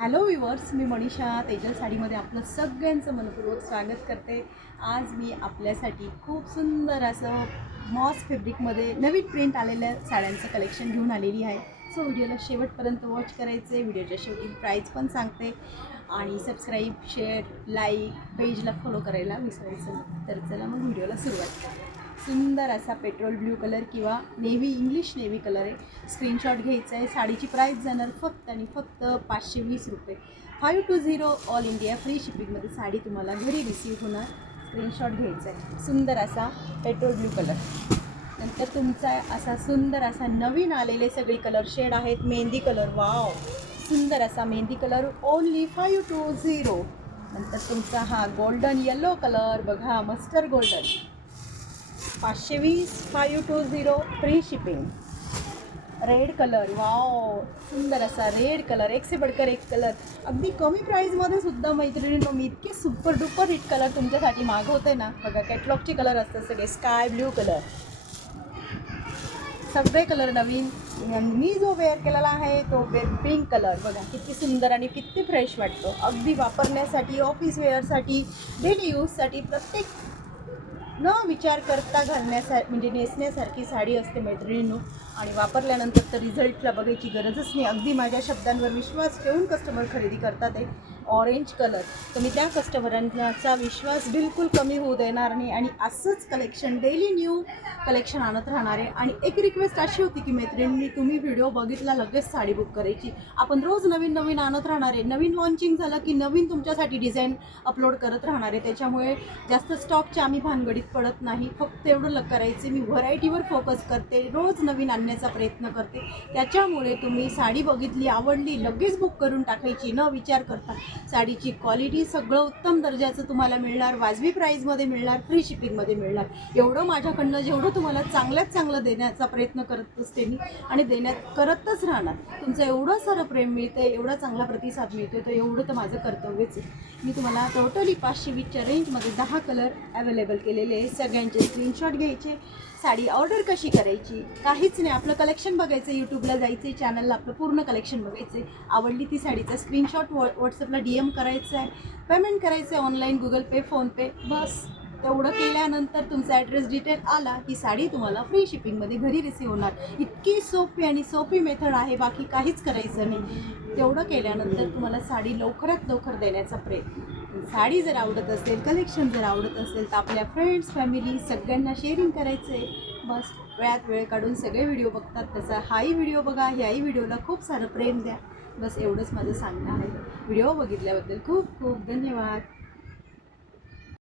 Hello viewers मी मनीषा तेजल साडीमध्ये आपलं सगळ्यांचं मनपूर्वक स्वागत करते. आज मी आपल्यासाठी खूप सुंदर असं मॉस फॅब्रिकमध्ये नवीन प्रिंट आलेल्या साड्यांचं कलेक्शन घेऊन आलेली आहे. सो व्हिडिओला शेवटपर्यंत वॉच करायचे व्हिडिओच्या शेवटी प्राईज पण सांगते. आणि सबस्क्राईब शेअर लाईक पेजला फॉलो करायला विसरायचं तर चला मग व्हिडिओला सुरुवात करू सुंदर असा पेट्रोल ब्ल्यू कलर किंवा नेव्ही इंग्लिश नेव्ही कलर आहे. स्क्रीनशॉट घ्यायचा आहे. साडीची प्राईस जाणार फक्त आणि फक्त पाचशे वीस रुपये. Five two zero all India free शिपिंगमध्ये sari तुम्हाला घरी रिसीव्ह होणार. स्क्रीनशॉट घ्यायचा आहे. सुंदर असा पेट्रोल ब्ल्यू कलर. नंतर तुमचा असा सुंदर असा नवीन आलेले सगळे कलर शेड आहेत. मेहंदी कलर. वाव सुंदर असा mehndi colour. Only five two zero नंतर तुमचा हा गोल्डन येलो कलर. बघा मस्टर गोल्डन पाचशे वीस five two zero free shipping red colour wow सुंदर असा रेड कलर एक से बडकर एक कलर अगदी कमी प्राईजमध्ये सुद्धा मैत्रिणींनो मी इतके सुपर डुपर हिट कलर तुमच्यासाठी मागवते ना. बघा कॅटलॉगचे कलर असतात सगळे स्काय ब्ल्यू कलर सगळे कलर नवीन. मी जो वेअर केलेला आहे तो पिंक कलर बघा किती सुंदर आणि किती फ्रेश वाटतो. अगदी वापरण्यासाठी ऑफिस वेअरसाठी डेली यूजसाठी प्रत्येक न विचार करता घालण्यासार म्हणजे नेसण्यासारखी साडी असते मैत्रिणींनो. आणि वापरल्यानंतर तर रिझल्टला बघायची गरजच नाही. अगदी माझ्या शब्दांवर विश्वास ठेवून कस्टमर खरेदी करतात आहे ऑरेंज कलर तर मी त्या कस्टमरांचा विश्वास बिलकुल कमी होऊ देणार नाही आणि असंच कलेक्शन डेली न्यू कलेक्शन आणत राहणार आहे. आणि एक रिक्वेस्ट अशी होती की मैत्रिणींनी तुम्ही व्हिडिओ बघितला लगेच साडी बुक करायची. आपण रोज नवीन नवीन आणत राहणार आहे. नवीन लॉन्चिंग झालं की नवीन तुमच्यासाठी डिझाईन अपलोड करत राहणार आहे. त्याच्यामुळे जास्त स्टॉकच्या आम्ही भानगडीत पडत नाही. फक्त एवढं लग करायचे मी व्हरायटीवर फोकस करते. रोज नवीन आणण्याचा प्रयत्न करते. त्याच्यामुळे तुम्ही साडी बघितली आवडली लगेच बुक करून टाकायची. न विचार करता. साडीची क्वालिटी सगळं उत्तम दर्जाचं तुम्हाला मिळणार वाजवी प्राईजमध्ये मिळणार फ्री शिपिंगमध्ये मिळणार. एवढं माझ्याकडनं जेवढं तुम्हाला चांगल्यात चांगलं देण्याचा प्रयत्न करत असते मी आणि देण्यात करतच राहणार. तुमचं एवढं सारं प्रेम मिळतं एवढा चांगला प्रतिसाद मिळतो तर एवढं तर माझं कर्तव्यच आहे. मी तुम्हाला टोटली पाचशे वीसच्या रेंजमध्ये दहा कलर अवेलेबल केलेले आहे. सगळ्यांचे स्क्रीनशॉट घ्यायचे. साडी ऑर्डर कशी करायची? काहीच नाही. आपलं कलेक्शन बघायचं यूट्यूबला जायचं चॅनलला आपलं पूर्ण कलेक्शन बघायचं आवडली ती साडीचा स्क्रीनशॉट व्हॉ व्हॉट्सअपला डी एम करायचं आहे पेमेंट करायचं आहे ऑनलाईन गुगल पे फोनपे बस. तेवढं केल्यानंतर तुमचा ॲड्रेस डिटेल आला की साडी तुम्हाला फ्री शिपिंगमध्ये घरी रिसीव होणार. इतकी सोपी आणि सोपी मेथड आहे बाकी काहीच करायचं नाही. तेवढं केल्यानंतर तुम्हाला साडी लवकरात लवकर देण्याचा प्रयत्न. साडी जर आवडत असेल कलेक्शन जर आवडत असेल तर आपल्या फ्रेंड्स फॅमिली सगळ्यांना शेअरिंग करायचं आहे बस वेळात वेळ काढून सगळे व्हिडिओ बघतात. तसा हाही व्हिडिओ बघा ह्याही व्हिडिओला खूप सारं प्रेम द्या. बस एवढंच माझं सांगणं आहे. व्हिडिओ बघितल्याबद्दल खूप खूप धन्यवाद.